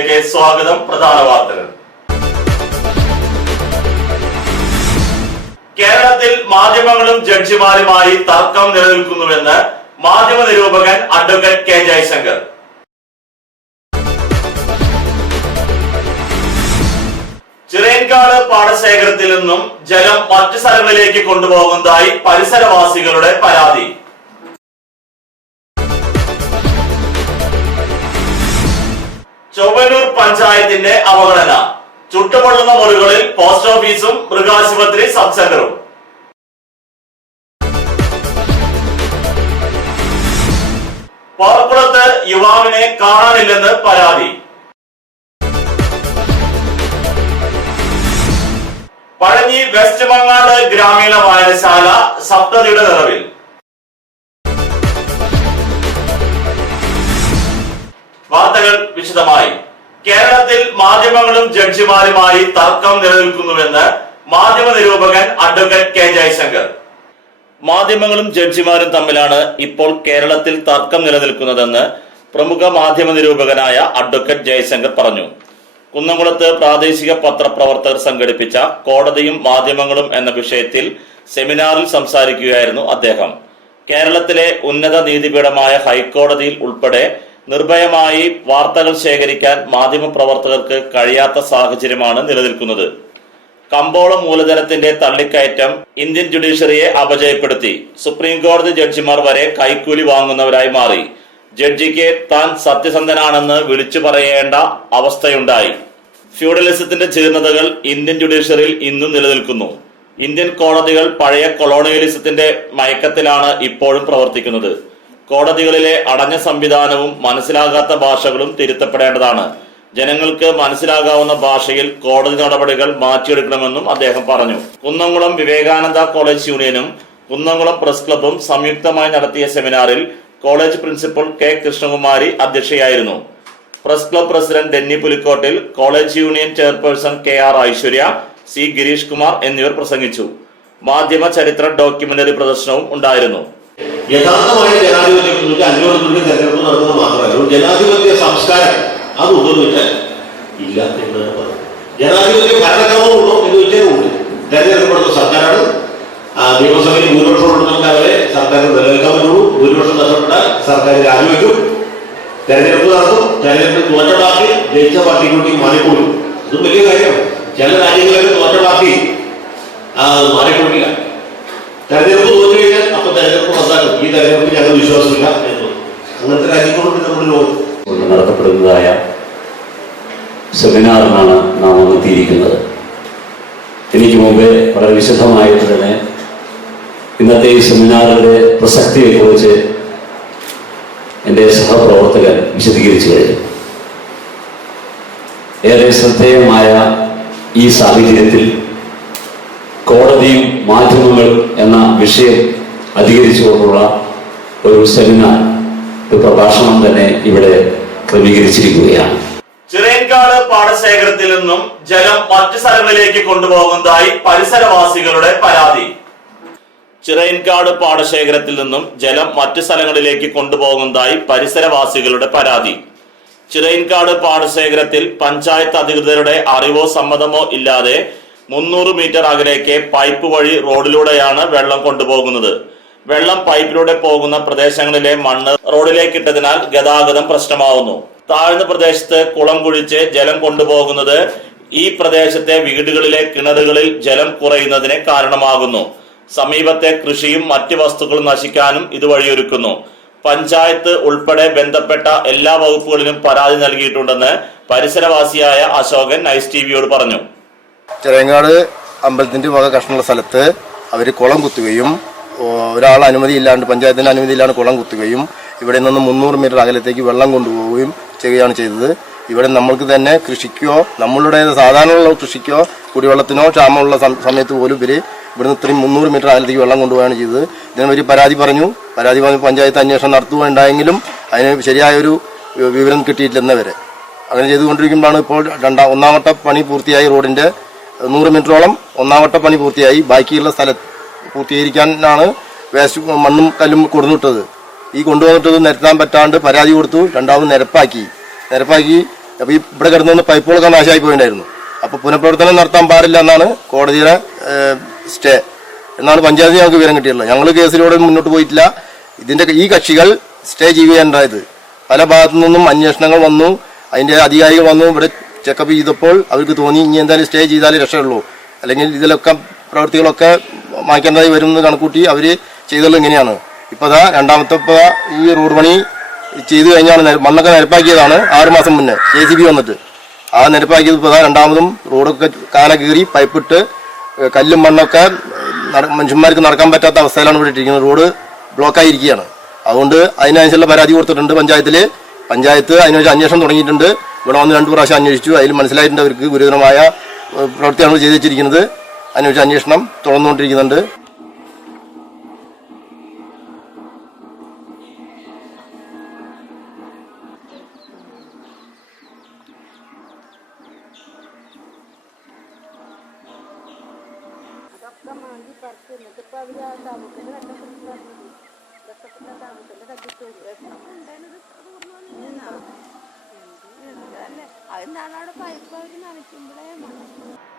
ന്യൂസിലേക്ക് സ്വാഗതം. പ്രധാന വാർത്തകൾ. കേരളത്തിൽ മാധ്യമങ്ങളും ജഡ്ജിമാരുമായി തർക്കം നിലനിൽക്കുന്നുവെന്ന് മാധ്യമ നിരൂപകൻ അഡ്വക്കേറ്റ് കെ ജയശങ്കർ. ചിറയൻകാട് പാടശേഖരത്തിൽ നിന്നും ജലം മറ്റു സ്ഥലങ്ങളിലേക്ക് കൊണ്ടുപോകുന്നതായി പരിസരവാസികളുടെ പരാതി. ചൊവ്വന്നൂർ പഞ്ചായത്തിന്റെ അവഗണന. ചുട്ടുപൊള്ളുന്ന മുറികളിൽ പോസ്റ്റ് ഓഫീസും മൃഗാശുപത്രി സബ് സെന്ററും. പാറക്കുളത്ത് യുവാവിനെ കാണാനില്ലെന്ന് പരാതി. പഴഞ്ഞി വെസ്റ്റ് മങ്ങാട് ഗ്രാമീണ വായനശാല സപ്തതിയുടെ നിറവിൽ. വാർത്തകൾ വിശദമായി. കേരളത്തിൽ മാധ്യമങ്ങളും ജഡ്ജിമാരുമായി തർക്കം നിലനിൽക്കുന്നുവെന്ന് മാധ്യമ നിരൂപകൻ അഡ്വക്കേറ്റ് കെ ജയശങ്കർ. മാധ്യമങ്ങളും ജഡ്ജിമാരും തമ്മിലാണ് ഇപ്പോൾ കേരളത്തിൽ തർക്കം നിലനിൽക്കുന്നതെന്ന് പ്രമുഖ മാധ്യമ നിരൂപകനായ അഡ്വക്കേറ്റ് ജയശങ്കർ പറഞ്ഞു. കുന്നംകുളത്ത് പ്രാദേശിക പത്രപ്രവർത്തകർ സംഘടിപ്പിച്ച കോടതിയും മാധ്യമങ്ങളും എന്ന വിഷയത്തിൽ സെമിനാറിൽ സംസാരിക്കുകയായിരുന്നു അദ്ദേഹം. കേരളത്തിലെ ഉന്നത നീതിപീഠമായ ഹൈക്കോടതിയിൽ ഉൾപ്പെടെ നിർഭയമായി വാർത്തകൾ ശേഖരിക്കാൻ മാധ്യമപ്രവർത്തകർക്ക് കഴിയാത്ത സാഹചര്യമാണ് നിലനിൽക്കുന്നത്. കമ്പോളം മൂലധനത്തിന്റെ തള്ളിക്കയറ്റം ഇന്ത്യൻ ജുഡീഷ്യറിയെ അപജയപ്പെടുത്തി. സുപ്രീം കോടതി ജഡ്ജിമാർ വരെ കൈക്കൂലി വാങ്ങുന്നവരായി മാറി. ജഡ്ജിക്ക് താൻ സത്യസന്ധനാണെന്ന് വിളിച്ചു പറയേണ്ട അവസ്ഥയുണ്ടായി. ഫ്യൂഡലിസത്തിന്റെ ജീർണതകൾ ഇന്ത്യൻ ജുഡീഷ്യറിയിൽ ഇന്നും നിലനിൽക്കുന്നു. ഇന്ത്യൻ കോടതികൾ പഴയ കൊളോണിയലിസത്തിന്റെ മയക്കത്തിലാണ് ഇപ്പോഴും പ്രവർത്തിക്കുന്നത്. കോടതികളിലെ അടഞ്ഞ സംവിധാനവും മനസ്സിലാകാത്ത ഭാഷകളും തിരുത്തപ്പെടേണ്ടതാണ്. ജനങ്ങൾക്ക് മനസ്സിലാകാവുന്ന ഭാഷയിൽ കോടതി നടപടികൾ മാറ്റിയെടുക്കണമെന്നും അദ്ദേഹം പറഞ്ഞു. കുന്നംകുളം വിവേകാനന്ദ കോളേജ് യൂണിയനും കുന്നംകുളം പ്രസ് ക്ലബും സംയുക്തമായി നടത്തിയ സെമിനാറിൽ കോളേജ് പ്രിൻസിപ്പൽ കെ കൃഷ്ണകുമാരി അധ്യക്ഷയായിരുന്നു. Press club president Denny Pulikkottil, college union chairperson K R Aishwarya, C Girish Kumar എന്നിവർ പ്രസംഗിച്ചു. മാധ്യമ ചരിത്ര ഡോക്യുമെന്ററി പ്രദർശനവും ഉണ്ടായിരുന്നു. യഥാർത്ഥമായ ജനാധിപത്യത്തെ 500 തെരഞ്ഞെടുപ്പ് നടത്തുന്നത് മാത്രമല്ല, ജനാധിപത്യ സംസ്കാരം അതുണ്ടോന്ന് വെച്ചാൽ ഇല്ല എന്നാണ് പറയുന്നത്. ജനാധിപത്യ ഭരണക്രമം ഉണ്ടോ എന്ന് വെച്ചാൽ ഉണ്ട്. തെരഞ്ഞെടുക്കപ്പെടുന്ന സർക്കാരാണ്. നിയമസഭയിൽ ഭൂരിപക്ഷം ഉണ്ടെങ്കിൽ അവരെ സർക്കാരിന് നിലനിൽക്കാൻ പറ്റുള്ളൂ. ഭൂരിപക്ഷം നഷ്ടപ്പെട്ടാൽ സർക്കാർ രാജിവെക്കും. തെരഞ്ഞെടുപ്പ് നടത്തും. തെരഞ്ഞെടുപ്പ് തോറ്റ പാർട്ടി ജയിച്ച പാർട്ടിക്ക് വേണ്ടി മാറിക്കൊടുക്കും. ഇതും വലിയ കാര്യമാണ്. ചില രാജ്യങ്ങളിലൊക്കെ തോറ്റ പാർട്ടി മാറിക്കൊടുക്കില്ല. തെരഞ്ഞെടുപ്പ് തോറ്റു കഴിഞ്ഞാൽ അപ്പൊ തെരഞ്ഞെടുപ്പ് റദ്ദാക്കും. ഈ തെരഞ്ഞെടുപ്പ് ഞങ്ങൾ വിശ്വാസമില്ല എന്ന്. അങ്ങനത്തെ രാജ്യങ്ങളുണ്ട് നമ്മുടെ ലോകത്ത്. നടത്തപ്പെടുന്നതായ സെമിനാറിനാണ് നാം എത്തിയിരിക്കുന്നത്. എനിക്ക് മുമ്പേ വളരെ വിശദമായിട്ട് തന്നെ ഇന്നത്തെ ഈ സെമിനാറിന്റെ പ്രസക്തിയെക്കുറിച്ച് എൻ്റെ സഹപ്രവർത്തകൻ വിശദീകരിച്ചു കഴിഞ്ഞു. ഏറെ ശ്രദ്ധേയമായ ഈ സാഹചര്യത്തിൽ കോടതിയും മാധ്യമങ്ങളും എന്ന വിഷയം അധികരിച്ചുകൊണ്ടുള്ള ഒരു സെമിനാർ, ഒരു പ്രഭാഷണം തന്നെ ഇവിടെ ക്രമീകരിച്ചിരിക്കുകയാണ്. ചിറയൻകാട് പാടശേഖരത്തിൽ നിന്നും ജലം മറ്റു സ്ഥലങ്ങളിലേക്ക് കൊണ്ടുപോകുന്നതായി പരിസരവാസികളുടെ പരാതി. ചിറയൻകാട് പാടശേഖരത്തിൽ നിന്നും ജലം മറ്റു സ്ഥലങ്ങളിലേക്ക് കൊണ്ടുപോകുന്നതായി പരിസരവാസികളുടെ പരാതി. ചിറയൻകാട് പാടശേഖരത്തിൽ പഞ്ചായത്ത് അധികൃതരുടെ അറിവോ സമ്മതമോ ഇല്ലാതെ 300 മീറ്റർ അകലേക്ക് പൈപ്പ് വഴി റോഡിലൂടെയാണ് വെള്ളം കൊണ്ടുപോകുന്നത്. വെള്ളം പൈപ്പിലൂടെ പോകുന്ന പ്രദേശങ്ങളിലെ മണ്ണ് റോഡിലേക്കിട്ടതിനാൽ ഗതാഗതം പ്രശ്നമാവുന്നു. താഴ്ന്ന പ്രദേശത്ത് കുളം കുഴിച്ച് ജലം കൊണ്ടുപോകുന്നത് ഈ പ്രദേശത്തെ വീടുകളിലെ കിണറുകളിൽ ജലം കുറയുന്നതിന് കാരണമാകുന്നു. സമീപത്തെ കൃഷിയും മറ്റ് വസ്തുക്കളും നശിക്കാനും ഇത് വഴിയൊരുക്കുന്നു. പഞ്ചായത്ത് ഉൾപ്പെടെ ബന്ധപ്പെട്ട എല്ലാ വകുപ്പുകളിലും പരാതി നൽകിയിട്ടുണ്ടെന്ന് പരിസരവാസിയായ അശോകൻ നൈസ് ടിവിയോട് പറഞ്ഞു. ചിറയൻകാട് അമ്പലത്തിന്റെ വക കഷ്ണമുള്ള സ്ഥലത്ത് അവർ കുളം കുത്തുകയും ഒരാൾ അനുമതിയില്ലാണ്ട്, പഞ്ചായത്തിന്റെ അനുമതിയില്ലാണ്ട് കുളം കുത്തുകയും ഇവിടെ നിന്ന് 300 മീറ്റർ അകലത്തേക്ക് വെള്ളം കൊണ്ടുപോവുകയും ചെയ്യുകയാണ് ചെയ്തത്. ഇവിടെ നമ്മൾക്ക് തന്നെ കൃഷിക്കോ നമ്മളുടെ സാധാരണയുള്ള കൃഷിക്കോ കുടിവെള്ളത്തിനോ ക്ഷാമമുള്ള സമയത്ത് പോലും ഇവിടുന്ന് ഇത്രയും 300 മീറ്റർ അകലത്തേക്ക് വെള്ളം കൊണ്ടുപോവുകയാണ് ചെയ്തത്. ഇതിനൊരു പരാതി പറഞ്ഞു. പഞ്ചായത്ത് അന്വേഷണം നടത്തുകയുണ്ടായെങ്കിലും അതിന് ശരിയായൊരു വിവരം കിട്ടിയിട്ടില്ലെന്നവരെ. അങ്ങനെ ചെയ്തുകൊണ്ടിരിക്കുമ്പോഴാണ് ഇപ്പോൾ ഒന്നാമട്ട പണി പൂർത്തിയായി. റോഡിന്റെ 100 മീറ്ററോളം ഒന്നാമട്ട പണി പൂർത്തിയായി. ബാക്കിയുള്ള സ്ഥലത്ത് പൂർത്തീകരിക്കാനാണ് വേസ്റ്റ് മണ്ണും കല്ലും കൊടുന്നിട്ടത്. ഈ കൊണ്ടുവന്നിട്ടത് നിരത്താൻ പറ്റാണ്ട് പരാതി കൊടുത്തു. രണ്ടാമത് നിരപ്പാക്കി അപ്പോൾ ഈ ഇവിടെ കിടന്നുകൊണ്ട് പൈപ്പുകളൊക്കെ നാശമായി പോയിട്ടുണ്ടായിരുന്നു. അപ്പോൾ പുനഃപ്രവർത്തനം നടത്താൻ പാടില്ല എന്നാണ് കോടതിയുടെ സ്റ്റേ എന്നാണ് പഞ്ചായത്തിന് ഞങ്ങൾക്ക് വിവരം കിട്ടിയുള്ളത്. ഞങ്ങൾ കേസിലൂടെ മുന്നോട്ട് പോയിട്ടില്ല. ഈ കക്ഷികൾ സ്റ്റേ ചെയ്യുകയുണ്ടായത്. പല ഭാഗത്തു നിന്നും അന്വേഷണങ്ങൾ വന്നു, അതിൻ്റെ അധികാരികൾ വന്നു, ഇവിടെ ചെക്കപ്പ് ചെയ്തപ്പോൾ അവർക്ക് തോന്നി ഇനി എന്തായാലും സ്റ്റേ ചെയ്താലേ രക്ഷയുള്ളൂ, അല്ലെങ്കിൽ ഇതിലൊക്കെ പ്രവൃത്തികളൊക്കെ മാറ്റേണ്ടതായി വരും എന്ന് കണക്കൂട്ടി അവർ ചെയ്തുള്ളത് ഇങ്ങനെയാണ്. ഇപ്പോൾ രണ്ടാമത്തെ ഈ റോഡ് പണി ചെയ്തു കഴിഞ്ഞാണ് മണ്ണൊക്കെ നിരപ്പാക്കിയതാണ് 6 മാസം മുന്നേ JCB വന്നിട്ട്. ആ നിരപ്പാക്കിയത് ഇപ്പോൾ രണ്ടാമതും റോഡൊക്കെ കാന കീറി പൈപ്പിട്ട് കല്ലും മണ്ണൊക്കെ മനുഷ്യന്മാർക്ക് നടക്കാൻ പറ്റാത്ത അവസ്ഥയിലാണ് ഇവിടെ ഇട്ടിരിക്കുന്നത്. റോഡ് ബ്ലോക്കായിരിക്കുകയാണ്. അതുകൊണ്ട് അതിനനുസരിച്ചുള്ള പരാതി കൊടുത്തിട്ടുണ്ട് പഞ്ചായത്ത് അതിനനുസരിച്ച് അന്വേഷണം തുടങ്ങിയിട്ടുണ്ട്. ഇവിടെ വന്ന് 2 പ്രാവശ്യം അന്വേഷിച്ചു. അതിൽ മനസ്സിലായിട്ടുണ്ട് അവർക്ക് ഗുരുതരമായ പ്രവൃത്തിയാണ് ചെയ്തു വെച്ചിരിക്കുന്നത്. അതിനനുസരിച്ച് അന്വേഷണം തുടർന്നുകൊണ്ടിരിക്കുന്നുണ്ട്.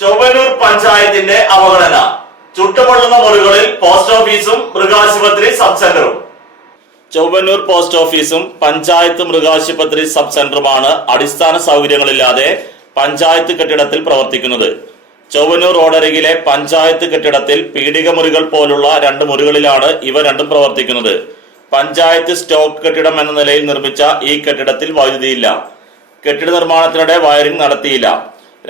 ചൊവ്വന്നൂർ പഞ്ചായത്തിന്റെ അവഗണന. ചുട്ടുപൊള്ളുന്ന മുറികളിൽ പോസ്റ്റ് ഓഫീസും മൃഗാശുപത്രി സബ് സെന്ററും. ചൊവ്വന്നൂർ പോസ്റ്റ് ഓഫീസും പഞ്ചായത്ത് മൃഗാശുപത്രി സബ് സെന്ററുമാണ് അടിസ്ഥാന സൗകര്യങ്ങളില്ലാതെ പഞ്ചായത്ത് കെട്ടിടത്തിൽ പ്രവർത്തിക്കുന്നത്. ചൊവ്വന്നൂർ റോഡരികിലെ പഞ്ചായത്ത് കെട്ടിടത്തിൽ പീഡിക മുറികൾ പോലുള്ള 2 മുറികളിലാണ് ഇവ രണ്ടും പ്രവർത്തിക്കുന്നത്. പഞ്ചായത്ത് സ്റ്റോക്ക് കെട്ടിടം എന്ന നിലയിൽ നിർമ്മിച്ച ഈ കെട്ടിടത്തിൽ വൈദ്യുതിയില്ല. കെട്ടിട നിർമ്മാണത്തിനിടെ വയറിംഗ് നടത്തിയില്ല.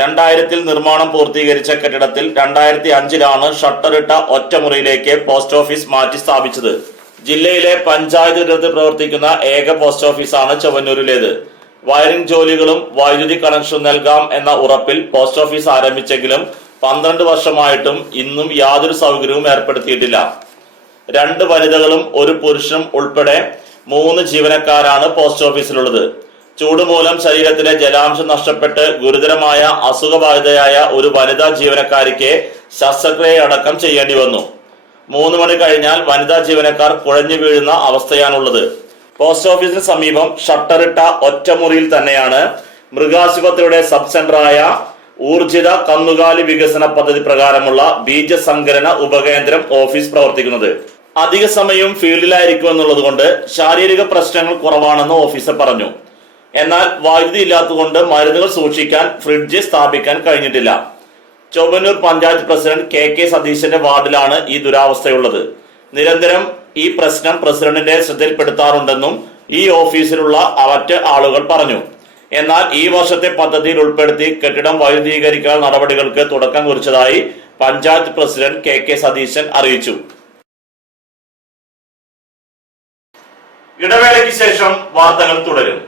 2000-ൽ നിർമ്മാണം പൂർത്തീകരിച്ച കെട്ടിടത്തിൽ 2005-ലാണ് ഷട്ടറിട്ട ഒറ്റമുറിയിലേക്ക് പോസ്റ്റ് ഓഫീസ് മാറ്റി സ്ഥാപിച്ചത്. ജില്ലയിലെ പഞ്ചായത്ത് കെട്ടിടത്തിൽ പ്രവർത്തിക്കുന്ന ഏക പോസ്റ്റ് ഓഫീസാണ് ചൊവ്വന്നൂരിലേത്. വയറിംഗ് ജോലികളും വൈദ്യുതി കണക്ഷൻ നൽകാം എന്ന ഉറപ്പിൽ പോസ്റ്റ് ഓഫീസ് ആരംഭിച്ചെങ്കിലും 12 വർഷമായിട്ടും ഇന്നും യാതൊരു സൗകര്യവും ഏർപ്പെടുത്തിയിട്ടില്ല. 2 വനിതകളും 1 പുരുഷനും ഉൾപ്പെടെ 3 ജീവനക്കാരാണ് പോസ്റ്റ് ഓഫീസിലുള്ളത്. ചൂട് മൂലം ശരീരത്തിലെ ജലാംശം നഷ്ടപ്പെട്ട് ഗുരുതരമായ അസുഖബാധിതയായ ഒരു വനിതാ ജീവനക്കാരിക്ക് ശസ്ത്രക്രിയ അടക്കം ചെയ്യേണ്ടി വന്നു. 3 മണി കഴിഞ്ഞാൽ വനിതാ ജീവനക്കാർ കുഴഞ്ഞു വീഴുന്ന അവസ്ഥയാണുള്ളത്. പോസ്റ്റ് ഓഫീസിന് സമീപം ഷട്ടറിട്ട ഒറ്റമുറിയിൽ തന്നെയാണ് മൃഗാശുപത്രിയുടെ സബ് സെന്ററായ ഊർജിത കന്നുകാലി വികസന പദ്ധതി പ്രകാരമുള്ള ബീജസങ്കലന ഉപകേന്ദ്രം ഓഫീസ് പ്രവർത്തിക്കുന്നത്. അധിക സമയവും ഫീൽഡിലായിരിക്കുമെന്നുള്ളത് കൊണ്ട് ശാരീരിക പ്രശ്നങ്ങൾ കുറവാണെന്ന് ഓഫീസർ പറഞ്ഞു. എന്നാൽ വൈദ്യുതി ഇല്ലാത്തതുകൊണ്ട് മരുന്നുകൾ സൂക്ഷിക്കാൻ ഫ്രിഡ്ജ് സ്ഥാപിക്കാൻ കഴിഞ്ഞിട്ടില്ല. ചൊവ്വന്നൂർ പഞ്ചായത്ത് പ്രസിഡന്റ് KK സതീശന്റെ വാർഡിലാണ് ഈ ദുരാവസ്ഥയുള്ളത്. നിരന്തരം ഈ പ്രശ്നം പ്രസിഡന്റിന്റെ ശ്രദ്ധയിൽപ്പെടുത്താറുണ്ടെന്നും ഈ ഓഫീസിലുള്ള മറ്റ് ആളുകൾ പറഞ്ഞു. എന്നാൽ ഈ വർഷത്തെ പദ്ധതിയിൽ ഉൾപ്പെടുത്തി കെട്ടിടം വൈദ്യുതീകരിക്കാൻ നടപടികൾക്ക് തുടക്കം കുറിച്ചതായി പഞ്ചായത്ത് പ്രസിഡന്റ് KK സതീശൻ അറിയിച്ചു. ഇടവേളയ്ക്ക് ശേഷം വാർത്തകൾ തുടരും.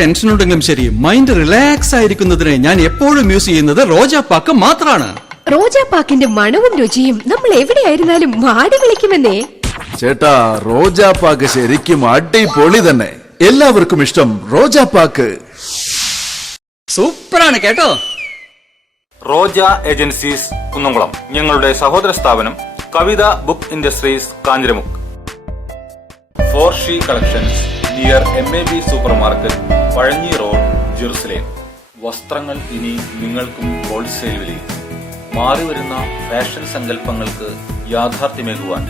ടെൻഷൻ ഉണ്ടെങ്കിലും ശരി, മൈൻഡ് റിലാക്സ് ആയിരിക്കുന്നതിന് ഞാൻ എപ്പോഴും യൂസ് ചെയ്യുന്നത് റോജാപ്പാക്ക് മാത്രമാണ്. റോജാപ്പാക്കിന്റെ മണവും രുചിയും നമ്മൾ എവിടെയായിരുന്നാലും മാടി വിളിക്കുമെന്നേ. ചേട്ടാ, റോജാപ്പാക്ക് ശരിക്കും അടിപൊളി തന്നെ. എല്ലാവർക്കും ഇഷ്ടം റോജാപ്പാക്ക്. സൂപ്പറാണ് കേട്ടോ. റോജ ഏജൻസീസ് കുന്നംകുളം, ഞങ്ങളുടെ സഹോദര സ്ഥാപനം Kavitha book industries Kanjiramukku. 4She collections near MAB super market, Pazhanji road, Jerusalem. വസ്ത്രങ്ങൾ ഇനി നിങ്ങൾക്കും ഹോൾസെയിൽ വിലയിൽ. മാറിവരുന്ന ഫാഷൻ സങ്കല്പങ്ങൾക്ക് യാഥാർത്ഥ്യമേകുവാൻ,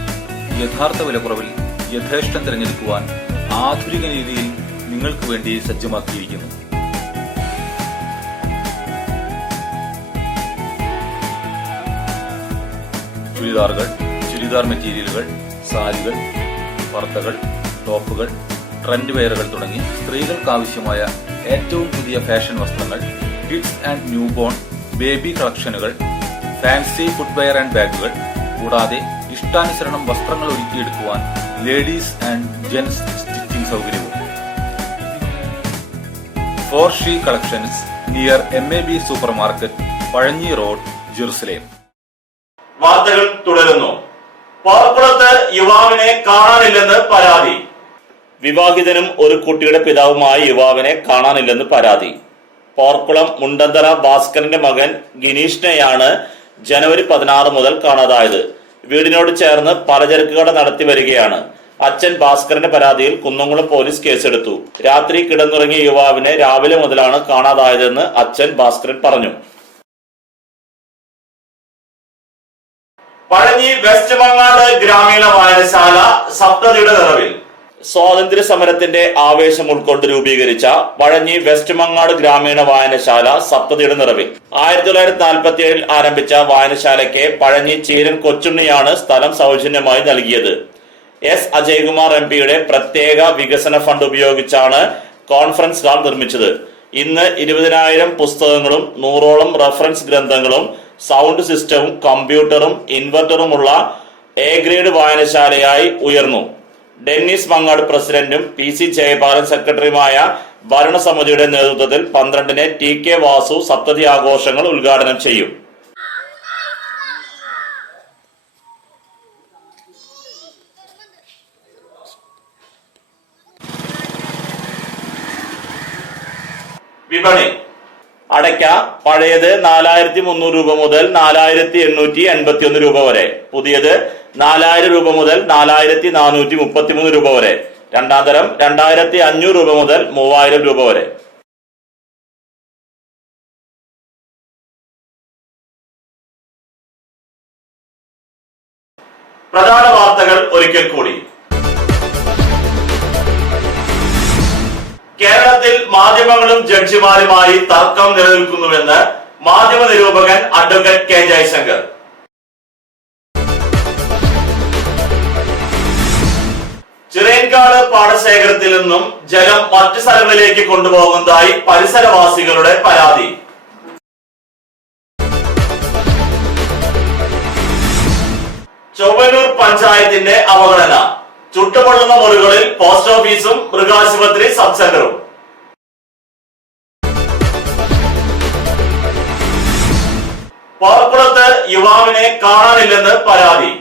യഥാർത്ഥ വിലക്കുറവിൽ യഥേഷ്ടം തിരഞ്ഞെടുക്കുവാൻ ആധുനിക രീതിയിൽ നിങ്ങൾക്ക് വേണ്ടി സജ്ജമാക്കിയിരിക്കുന്നു. ചുരിദാറുകൾ, ചുരിദാർ മെറ്റീരിയലുകൾ, സാരികൾ, പർദ്ദകൾ, ടോപ്പുകൾ, ട്രെൻഡ് വെയറുകൾ തുടങ്ങി സ്ത്രീകൾക്ക് ആവശ്യമായ ഏറ്റവും പുതിയ ഫാഷൻ വസ്ത്രങ്ങൾ, kids and new born, baby കളക്ഷനുകൾ, ഫാൻസി ഫുട്വെയർ ആൻഡ് ബാഗുകൾ, കൂടാതെ ഇഷ്ടാനുസരണം വസ്ത്രങ്ങൾ ഒരുക്കിയെടുക്കുവാൻ ലേഡീസ് ആൻഡ് ജെന്റ്സ് സ്റ്റിച്ചിങ് സൗകര്യവും. 4She collections near MAB super market, Pazhanji road, Jerusalem. വാർത്തകൾ തുടരുന്നു. പാർക്കുളത്ത് യുവാവിനെ കാണാനില്ലെന്ന് പരാതി. വിവാഹിതനും ഒരു കുട്ടിയുടെ പിതാവുമായ യുവാവിനെ കാണാനില്ലെന്ന് പരാതി. പോർക്കുളം മുണ്ടന്തറ ഭാസ്കരന്റെ മകൻ ഗിനീഷിനെയാണ് ജനുവരി 16 മുതൽ കാണാതായത്. വീടിനോട് ചേർന്ന് പലചരക്ക് കട നടത്തി വരികയാണ്. അച്ഛൻ ഭാസ്കരന്റെ പരാതിയിൽ കുന്നംകുളം പോലീസ് കേസെടുത്തു. രാത്രി കിടന്നുറങ്ങിയ യുവാവിനെ രാവിലെ മുതലാണ് കാണാതായതെന്ന് അച്ഛൻ ഭാസ്കരൻ പറഞ്ഞു. പഴഞ്ഞി വെസ്റ്റ് മങ്ങാട് ഗ്രാമീണ വായനശാല സപ്തതിയുടെ നിറവിൽ. സ്വാതന്ത്ര്യ സമരത്തിന്റെ ആവേശം ഉൾക്കൊണ്ട് രൂപീകരിച്ച പഴഞ്ഞി വെസ്റ്റ് മങ്ങാട് ഗ്രാമീണ വായനശാല സപ്തതിയുടെ നിറവിൽ. 1947 ആരംഭിച്ച വായനശാലയ്ക്ക് പഴഞ്ഞി ചീരൻ കൊച്ചുണ്ണിയാണ് സ്ഥലം സൗജന്യമായി നൽകിയത്. S. അജയ്കുമാർ MP പ്രത്യേക വികസന ഫണ്ട് ഉപയോഗിച്ചാണ് കോൺഫറൻസ് ഹാൾ നിർമ്മിച്ചത്. ഇന്ന് 20,000 പുസ്തകങ്ങളും 100ഓളം റഫറൻസ് ഗ്രന്ഥങ്ങളും സൗണ്ട് സിസ്റ്റവും കമ്പ്യൂട്ടറും ഇൻവെർട്ടറുമുള്ള A ഗ്രേഡ് വായനശാലയായി ഉയർന്നു. ഡെന്നിസ് മങ്ങാട് പ്രസിഡന്റും PC ജയപാലൻ സെക്രട്ടറിയുമായ ഭരണസമിതിയുടെ നേതൃത്വത്തിൽ 12-ന് TK വാസു സപ്തതി ആഘോഷങ്ങൾ ഉദ്ഘാടനം ചെയ്യും. വിപണി. അടയ്ക്ക പഴയത് 4,300 രൂപ മുതൽ 4,881 രൂപ വരെ, പുതിയത് 4,000 രൂപ മുതൽ 4,433 രൂപ വരെ, രണ്ടാം തരം 2,500 രൂപ മുതൽ 3,000 രൂപ വരെ. പ്രധാന വാർത്തകൾ ഒരിക്കൽ കൂടി. കേരളത്തിൽ മാധ്യമങ്ങളും ജഡ്ജിമാരുമായി തർക്കം നിലനിൽക്കുന്നുവെന്ന് മാധ്യമ നിരൂപകൻ അഡ്വക്കേറ്റ് K. ജയശങ്കർ. ചിറയൻകാട് പാടശേഖരത്തിൽ നിന്നും ജലം മറ്റു സ്ഥലങ്ങളിലേക്ക് കൊണ്ടുപോകുന്നതായി പരിസരവാസികളുടെ പരാതി. ചൊവ്വന്നൂർ പഞ്ചായത്തിന്റെ അവഗണന. ചുട്ടുപൊള്ളുന്ന മുറികളിൽ പോസ്റ്റ് ഓഫീസും മൃഗാശുപത്രി സബ് സെന്ററും. പാർക്കുളത്ത് യുവാവിനെ കാണാനില്ലെന്ന് പരാതി.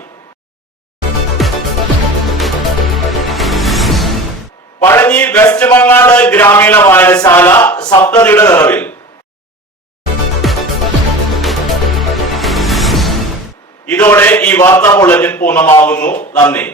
പഴഞ്ഞി വെസ്റ്റ് മങ്ങാട് ഗ്രാമീണ വായനശാല സപ്തതിയുടെ നിറവിൽ. ഇതോടെ ഈ വാർത്താ ബുള്ളറ്റിൻ പൂർണ്ണമാകുന്നു. നന്ദി.